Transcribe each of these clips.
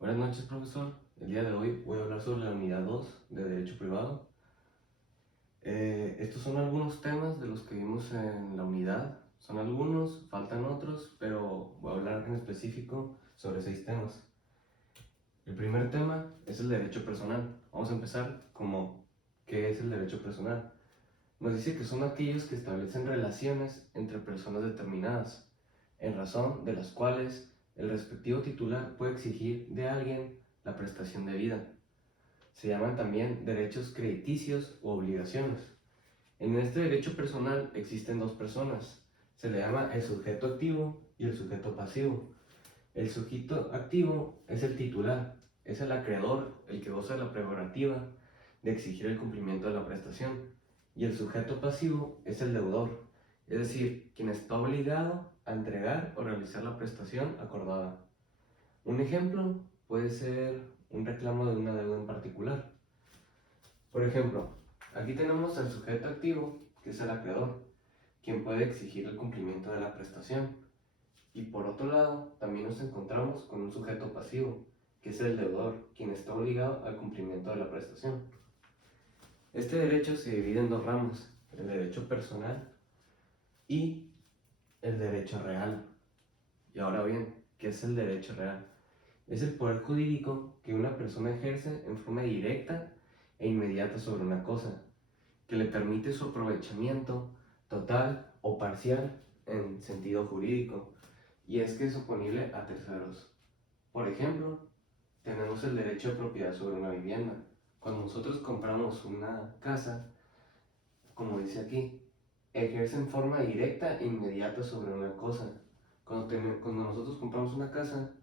Buenas noches, profesor. El día de hoy voy a hablar sobre la unidad 2 de Derecho Privado. Estos son algunos temas de los que vimos en la unidad. Son algunos, faltan otros, pero voy a hablar en específico sobre 6 temas. El primer tema es el derecho personal. Vamos a empezar como ¿qué es el derecho personal? Nos dice que son aquellos que establecen relaciones entre personas determinadas, en razón de las cuales el respectivo titular puede exigir de alguien la prestación de vida. Se llaman también derechos crediticios o obligaciones. En este derecho personal existen dos personas. Se le llama el sujeto activo y el sujeto pasivo. El sujeto activo es el titular, es el acreedor, el que goza de la prerrogativa de exigir el cumplimiento de la prestación. Y el sujeto pasivo es el deudor, es decir, quien está obligado a entregar o realizar la prestación acordada. Un ejemplo puede ser un reclamo de una deuda en particular. Por ejemplo, aquí tenemos al sujeto activo, que es el acreedor, quien puede exigir el cumplimiento de la prestación. Y por otro lado, también nos encontramos con un sujeto pasivo, que es el deudor, quien está obligado al cumplimiento de la prestación. Este derecho se divide en dos ramas, el derecho personal y el derecho real. Y ahora bien, ¿qué es el derecho real? Es el poder jurídico que una persona ejerce en forma directa e inmediata sobre una cosa, que le permite su aprovechamiento total o parcial en sentido jurídico, y es que es oponible a terceros. Por ejemplo, tenemos el derecho de propiedad sobre una vivienda. Cuando nosotros compramos una casa, como dice aquí, ejerce en forma directa e inmediata sobre una cosa. Cuando nosotros compramos una casa,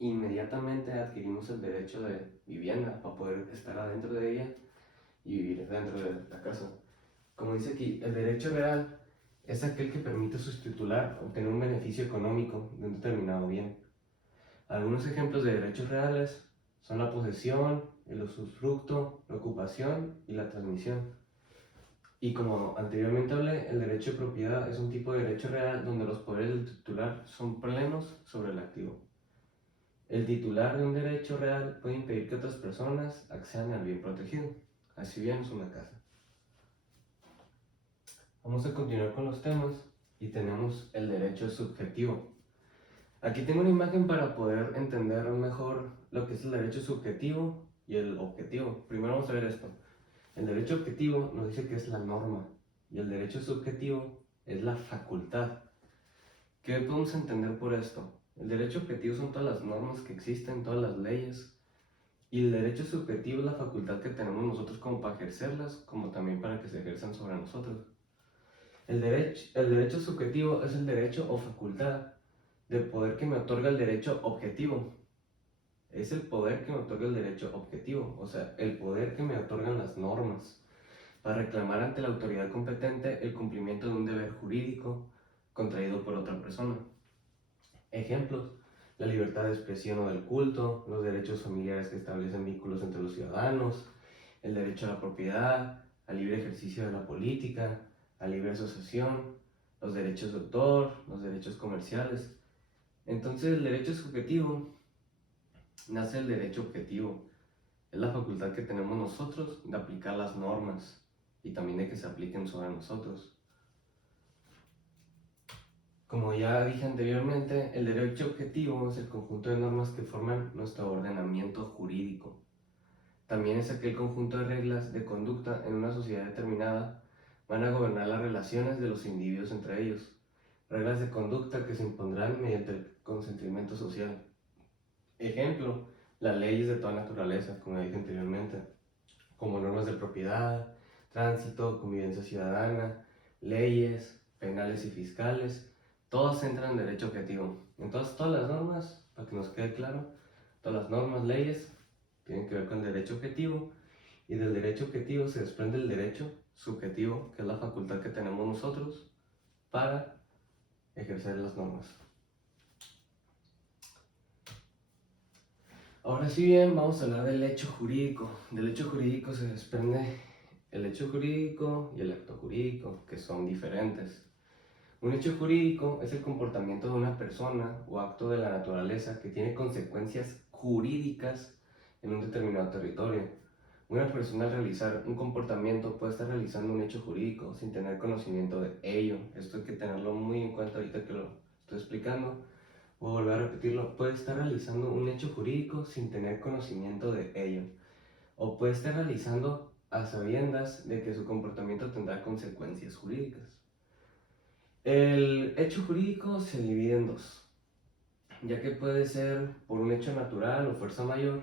inmediatamente adquirimos el derecho de vivienda para poder estar adentro de ella y vivir dentro de la casa. Como dice aquí, el derecho real es aquel que permite a su titular obtener un beneficio económico de un determinado bien. Algunos ejemplos de derechos reales son la posesión, el usufructo, la ocupación y la transmisión. Y como anteriormente hablé, el derecho de propiedad es un tipo de derecho real donde los poderes del titular son plenos sobre el activo. El titular de un derecho real puede impedir que otras personas accedan al bien protegido, así bien es una casa. Vamos a continuar con los temas y tenemos el derecho subjetivo. Aquí tengo una imagen para poder entender mejor lo que es el derecho subjetivo y el objetivo. Primero vamos a ver esto. El derecho objetivo nos dice que es la norma y el derecho subjetivo es la facultad. ¿Qué podemos entender por esto? El derecho objetivo son todas las normas que existen, todas las leyes, y el derecho subjetivo es la facultad que tenemos nosotros como para ejercerlas, como también para que se ejerzan sobre nosotros. El derecho subjetivo es el derecho o facultad del poder que me otorga el derecho objetivo. Es el poder que me otorga el derecho objetivo, o sea, el poder que me otorgan las normas para reclamar ante la autoridad competente el cumplimiento de un deber jurídico contraído por otra persona. Ejemplos: la libertad de expresión o del culto, los derechos familiares que establecen vínculos entre los ciudadanos, el derecho a la propiedad, al libre ejercicio de la política, a libre asociación, los derechos de autor, los derechos comerciales. Entonces, el derecho subjetivo nace el derecho objetivo. Es la facultad que tenemos nosotros de aplicar las normas y también de que se apliquen sobre nosotros. Como ya dije anteriormente, el derecho objetivo es el conjunto de normas que forman nuestro ordenamiento jurídico. También es aquel conjunto de reglas de conducta en una sociedad determinada van a gobernar las relaciones de los individuos entre ellos. Reglas de conducta que se impondrán mediante el consentimiento social. Ejemplo: las leyes de toda naturaleza, como dije anteriormente, como normas de propiedad, tránsito, convivencia ciudadana, leyes, penales y fiscales, todas entran en derecho objetivo. Entonces, todas las normas, para que nos quede claro, todas las normas, leyes, tienen que ver con el derecho objetivo, y del derecho objetivo se desprende el derecho subjetivo, que es la facultad que tenemos nosotros para ejercer las normas. Ahora sí bien, vamos a hablar del hecho jurídico. Del hecho jurídico se desprende el hecho jurídico y el acto jurídico, que son diferentes. Un hecho jurídico es el comportamiento de una persona o acto de la naturaleza que tiene consecuencias jurídicas en un determinado territorio. Una persona al realizar un comportamiento puede estar realizando un hecho jurídico sin tener conocimiento de ello. Esto hay que tenerlo muy en cuenta ahorita que lo estoy explicando. Voy a volver a repetirlo. Puede estar realizando un hecho jurídico sin tener conocimiento de ello. O puede estar realizando a sabiendas de que su comportamiento tendrá consecuencias jurídicas. El hecho jurídico se divide en dos, ya que puede ser por un hecho natural o fuerza mayor,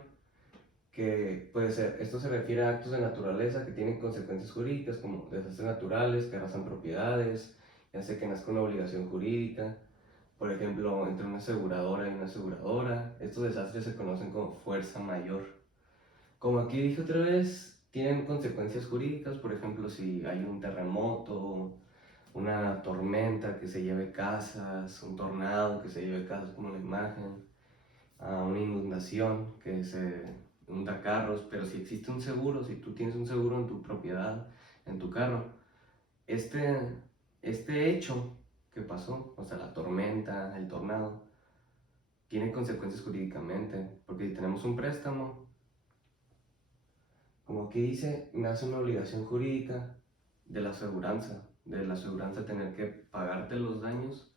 que puede ser, esto se refiere a actos de naturaleza que tienen consecuencias jurídicas como desastres naturales que arrasan propiedades, ya sea que nazca una obligación jurídica, por ejemplo, entre una aseguradora y una aseguradora. Estos desastres se conocen como fuerza mayor. Como aquí dije otra vez, tienen consecuencias jurídicas, por ejemplo, si hay un terremoto, una tormenta que se lleve casas, un tornado que se lleve casas como la imagen, una inundación que se hunda carros, pero si existe un seguro, si tú tienes un seguro en tu propiedad, en tu carro, este, este hecho que pasó, o sea, la tormenta, el tornado, tiene consecuencias jurídicamente, porque si tenemos un préstamo, como aquí dice, nace una obligación jurídica de la aseguranza tener que pagarte los daños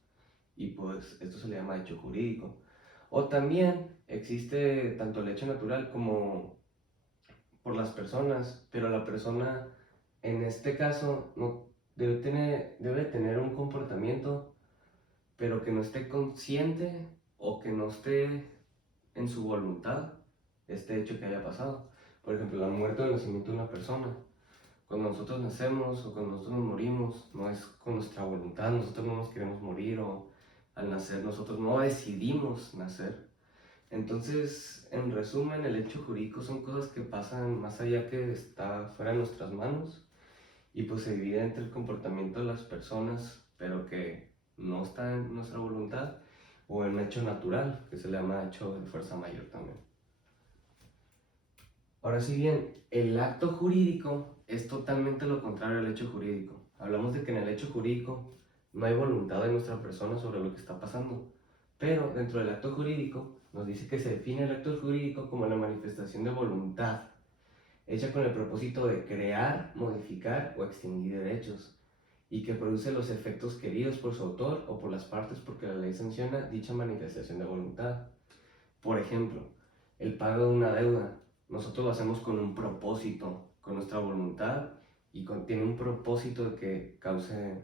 y pues esto se le llama hecho jurídico. O también existe tanto el hecho natural como por las personas, pero la persona en este caso no debe tener un comportamiento, pero que no esté consciente o que no esté en su voluntad este hecho que haya pasado. Por ejemplo, la muerte o el nacimiento de una persona. Cuando nosotros nacemos o cuando nosotros nos morimos, no es con nuestra voluntad, nosotros no nos queremos morir o al nacer nosotros no decidimos nacer. Entonces, en resumen, el hecho jurídico son cosas que pasan más allá que está fuera de nuestras manos y pues se divide entre el comportamiento de las personas, pero que no está en nuestra voluntad, o en un hecho natural, que se le llama hecho de fuerza mayor también. Ahora sí bien, el acto jurídico es totalmente lo contrario al hecho jurídico. Hablamos de que en el hecho jurídico no hay voluntad de nuestra persona sobre lo que está pasando, pero dentro del acto jurídico nos dice que se define el acto jurídico como la manifestación de voluntad, hecha con el propósito de crear, modificar o extinguir derechos, y que produce los efectos queridos por su autor o por las partes porque la ley sanciona dicha manifestación de voluntad. Por ejemplo, el pago de una deuda. Nosotros lo hacemos con un propósito, con nuestra voluntad y tiene un propósito de que cause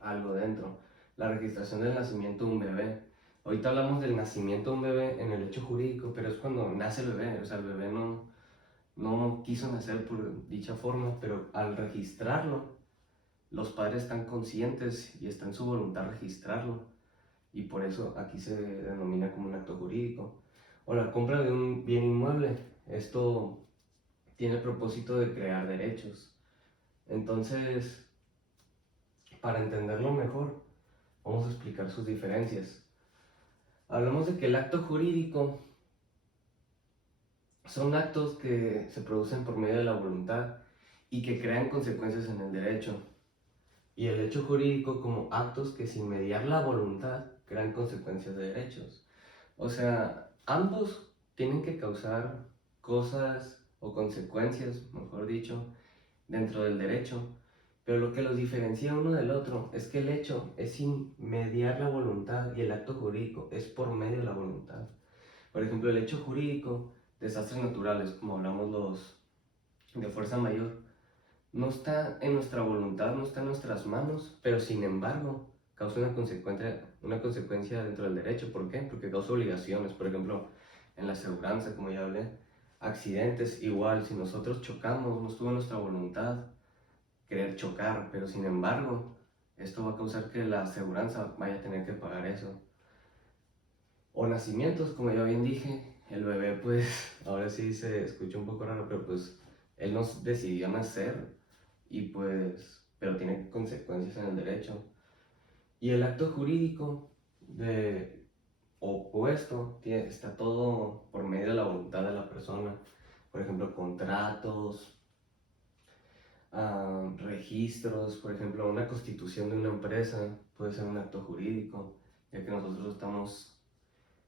algo dentro. La registración del nacimiento de un bebé. Ahorita hablamos del nacimiento de un bebé en el hecho jurídico, pero es cuando nace el bebé. O sea, el bebé no quiso nacer por dicha forma, pero al registrarlo, los padres están conscientes y está en su voluntad registrarlo. Y por eso aquí se denomina como un acto jurídico. O la compra de un bien inmueble. Esto tiene el propósito de crear derechos. Entonces, para entenderlo mejor, vamos a explicar sus diferencias. Hablamos de que el acto jurídico son actos que se producen por medio de la voluntad y que crean consecuencias en el derecho. Y el hecho jurídico como actos que sin mediar la voluntad crean consecuencias de derechos. O sea, ambos tienen que causar cosas o consecuencias, mejor dicho, dentro del derecho, pero lo que los diferencia uno del otro es que el hecho es sin mediar la voluntad y el acto jurídico es por medio de la voluntad. Por ejemplo, el hecho jurídico, desastres naturales, como hablamos los de fuerza mayor, no está en nuestra voluntad, no está en nuestras manos, pero sin embargo causa una consecuencia dentro del derecho. ¿Por qué? Porque causa obligaciones. Por ejemplo, en la aseguranza, como ya hablé, accidentes, igual, si nosotros chocamos, no estuvo en nuestra voluntad querer chocar, pero sin embargo, esto va a causar que la aseguranza vaya a tener que pagar eso. O nacimientos, como ya bien dije, el bebé pues, ahora sí se escucha un poco raro, pero pues él nos decidió nacer y pues, pero tiene consecuencias en el derecho. Y el acto jurídico de opuesto está todo por medio de la voluntad de la persona. Por ejemplo, contratos, registros, por ejemplo, una constitución de una empresa puede ser un acto jurídico, ya que nosotros estamos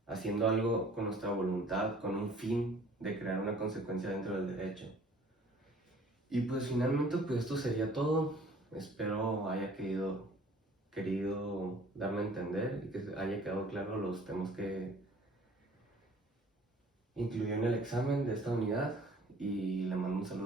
haciendo algo con nuestra voluntad, con un fin de crear una consecuencia dentro del derecho. Y pues finalmente pues esto sería todo. Espero haya querido darme a entender y que haya quedado claro los temas que incluyó en el examen de esta unidad y le mando un saludo.